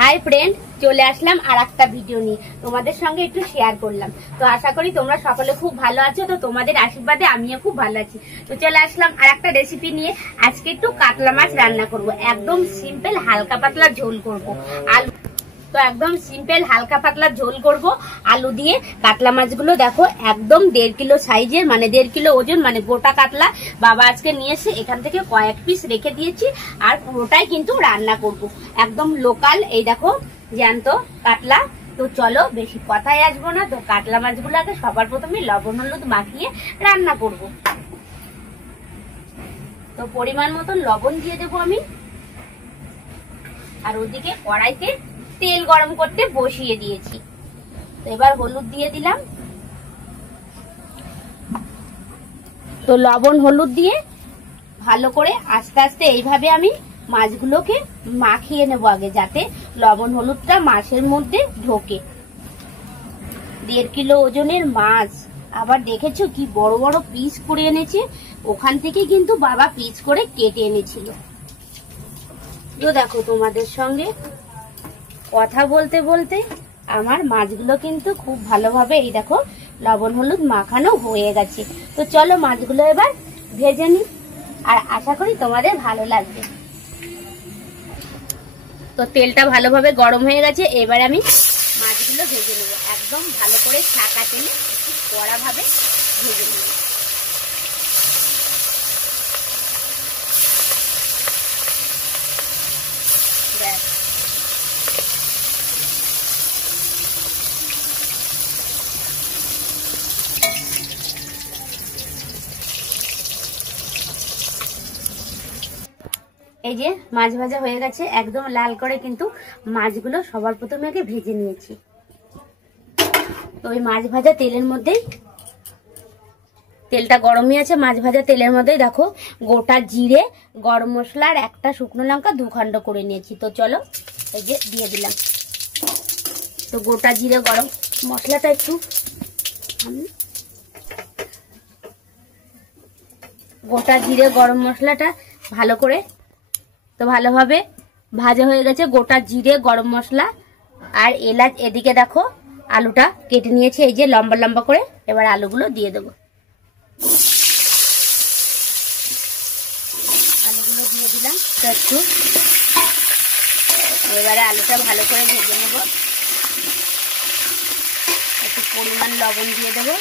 Hi friend, चले आसलाम आरेकटा video निये तोमादेर संगे एकटु शेयर करलाम। तो आशा करी तोमरा सकले खूब भालो आछो। तो तोमादेर आशीर्वादे आमिओ खूब भालो आछि। तो चले आसलाम आरेकटा रेसिपि निये। आजके एकटु कातला माछ रान्ना करब। एकदम सिम्पल हालका पातला झोल करब। आलू तो एकदम सिम्पल हालका पातला झोल करब आलू दिए। कातला माछगुलो देखो एकदम 1.5 किलो साइजेर, माने 1.5 किलो ओजन, माने गोटा कातला बाबा आजके निये एसे एखान थेके कयेक पिस रेखे दिएछि और पुरोटाई किन्तु रान्ना करब एकदम लोकाल। এই দেখো জ্যান্ত কাতলা। তো চলো বেশি কথাই আসবো না। তো কাতলা মাছগুলোকে সবার প্রথমে লবণ হলুদ মাখিয়ে রান্না করব। তো পরিমাণ মতো লবণ দিয়ে দেব আমি। আর ওদিকে কড়াইতে তেল গরম করতে বসিয়ে দিয়েছি। তো এবার হলুদ দিয়ে দিলাম। তো লবণ হলুদ দিয়ে ভালো করে আস্তে আস্তে এইভাবে আমি মাছগুলোকে মাখিয়ে নেব আগে, যাতে লবণ হলুদটা মাছের মধ্যে ঢোকে। 1.5 কিলো ওজনের মাছ, আবার দেখেছো কি বড় বড় পিস করে এনেছে। ওখান থেকে কিন্তু বাবা পিস করে কেটে এনেছিল। তো দেখো তোমাদের সঙ্গে কথা বলতে বলতে আমার মাছগুলো কিন্তু খুব ভালোভাবে এই দেখো লবণ হলুদ মাখানো হয়ে গেছে। তো চলো মাছগুলো এবার ভেজে নিই, আর আশা করি তোমাদের ভালো লাগবে। তো তেলটা ভালোভাবে গরম হয়ে গেছে, এবার আমি মাছগুলো ভেজে নেব। একদম ভালো করে ছাকা তেলে একটু কড়া ভাবে ভেজে নেব। এই যে মাছ ভাজা হয়ে গেছে একদম লাল করে, কিন্তু মাছগুলো সবার প্রথমে আগে ভেজে নিয়েছি। তো ওই মাছ ভাজা তেলের মধ্যেই, তেলটা গরমই আছে, মাছ ভাজা তেলের মধ্যেই দেখো গোটা জিরে, গরম মশলা আর একটা শুকনো লঙ্কা 2 খণ্ড করে নিয়েছি। তো চলো এই যে দিয়ে দিলাম। তো গোটা জিরে গরম মশলাটা একটু গোটা জিরে গরম মশলাটা ভালো করে, তো ভালোভাবে ভাজা হয়ে গেছে গোটা জিরে গরম মশলা আর এলাচ। এদিকে দেখো আলুটা কেটে নিয়েছি এই যে লম্বা লম্বা করে। এবার আলুগুলো দিয়ে দেবো। আলুগুলো দিয়ে দিলাম একটু। এবারে আলুটা ভালো করে ভেজে নেব। একটু পরিমাণ লবণ দিয়ে দেবো,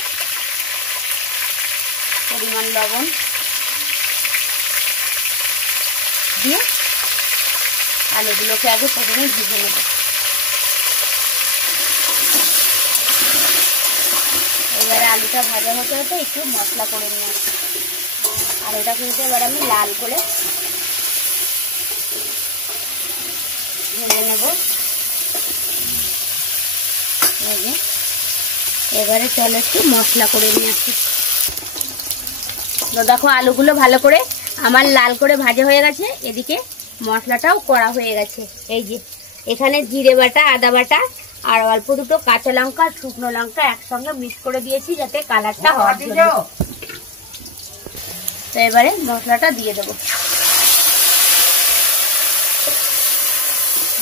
পরিমাণ লবণ দিয়ে আলুগুলোকে আগে প্রথমে ভেজে নেব। এবারে আলুটা ভাজা হতে হতে একটু মশলা করে নিয়ে আসি। আর এটা কিন্তু এবার আমি লাল করে ভেজে নেব। এবারে চলো একটু মশলা করে নিয়ে আসি। তো দেখো আলুগুলো ভালো করে আমার লাল করে ভাজা হয়ে গেছে। এদিকে মশলাটাও করা হয়ে গেছে। এই যে এখানে জিরে বাটা, আদা বাটা আর অল্প দুটো কাঁচা লঙ্কা, শুকনো লঙ্কা একসঙ্গে মিক্স করে দিয়েছি যাতে কালারটা হওয়ার জন্য। তো এবারে মশলাটা দিয়ে দেবো।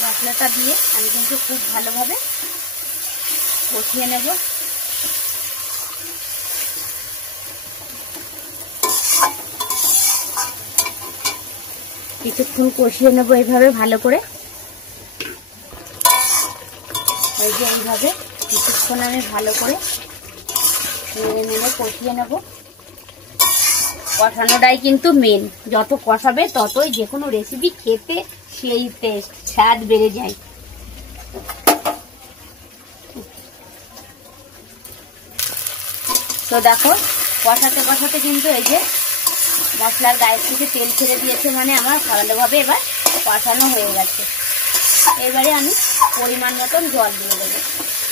মশলাটা দিয়ে আমি কিন্তু খুব ভালোভাবে কষিয়ে নেব। কিছুক্ষণ কষিয়ে নেবো এইভাবে ভালো করে। এই যে এইভাবে কিছুক্ষণ আমি ভালো করে নেড়ে নেড়ে কষিয়ে নেব। কষানোটাই কিন্তু মেন, যত কষাবে ততই যে কোনো রেসিপি খেতে সেই টেস্ট স্বাদ বেড়ে যায়। তো দেখো কষাতে কষাতে কিন্তু এই যে মশলার গায়ের থেকে তেল ছেড়ে দিয়েছে, মানে আমার ভালোভাবে এবার কষানো হয়ে গেছে। এবারে আমি পরিমাণ মতন জল দিয়ে দেবো।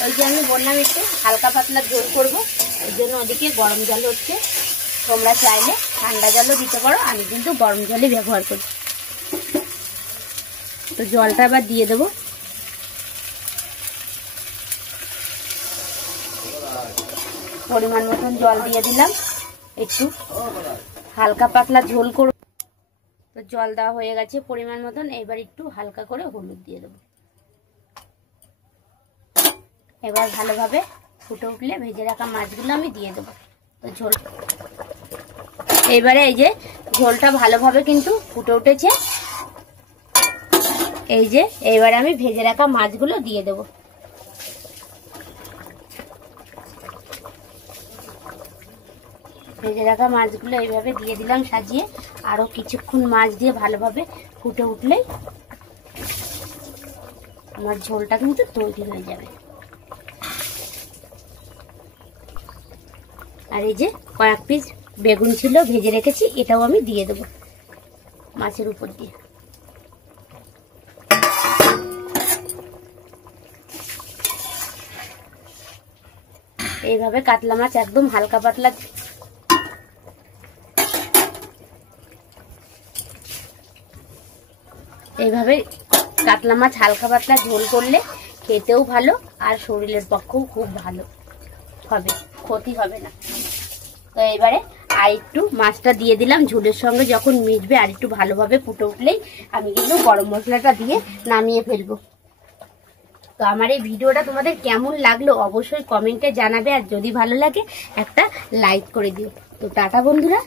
ওই যে আমি বললাম একটু হালকা পাতলা ঝোল করবো, ওই জন্য ওদিকে গরম জল হচ্ছে। তোমরা চাইলে ঠান্ডা জলও দিতে পারো, আমি কিন্তু গরম জলই ব্যবহার করি। তো জলটা আবার দিয়ে দেবো। পরিমাণ মতন জল দিয়ে দিলাম। একটু হালকা পাতলা ঝোল করব। তো জল দেওয়া হয়ে গেছে পরিমাণ মতন। এবার একটু হালকা করে হলুদ দিয়ে দেবো। এবার ভালোভাবে ফুটে উঠলে ভেজে রাখা মাছগুলো আমি দিয়ে দেবো। তো ঝোল এবারে এই যে ঝোলটা ভালোভাবে কিন্তু ফুটে উঠেছে। এই যে এবারে আমি ভেজে রাখা মাছগুলো দিয়ে দেবো। ভেজে রাখা মাছগুলো এইভাবে দিয়ে দিলাম সাজিয়ে। আরো কিছুক্ষণ মাছ দিয়ে ভালোভাবে ফুটে উঠলেই আমার ঝোলটা কিন্তু তৈরি হয়ে যাবে। আর এই যে কয়েক পিস বেগুন ছিল ভেজে রেখেছি, এটাও আমি দিয়ে দেবো মাছের উপর দিয়ে। এইভাবে কাতলা মাছ একদম হালকা পাতলা এইভাবে কাতলা মাছ হালকা পাতলা ঝোল করলে খেতেও ভালো আর শরীরের পক্ষেও খুব ভালো হবে, ক্ষতি হবে না। তো এবারে আর একটু মাছটা দিয়ে দিলাম ঝোলের সঙ্গে, যখন মিশবে আর একটু ভালোভাবে ফুটে উঠলেই আমি কিন্তু গরম মশলাটা দিয়ে নামিয়ে ফেলবো। তো আমার এই ভিডিওটা তোমাদের কেমন লাগলো অবশ্যই কমেন্টে জানাবে, আর যদি ভালো লাগে একটা লাইক করে দিও। তো টাটা বন্ধুরা।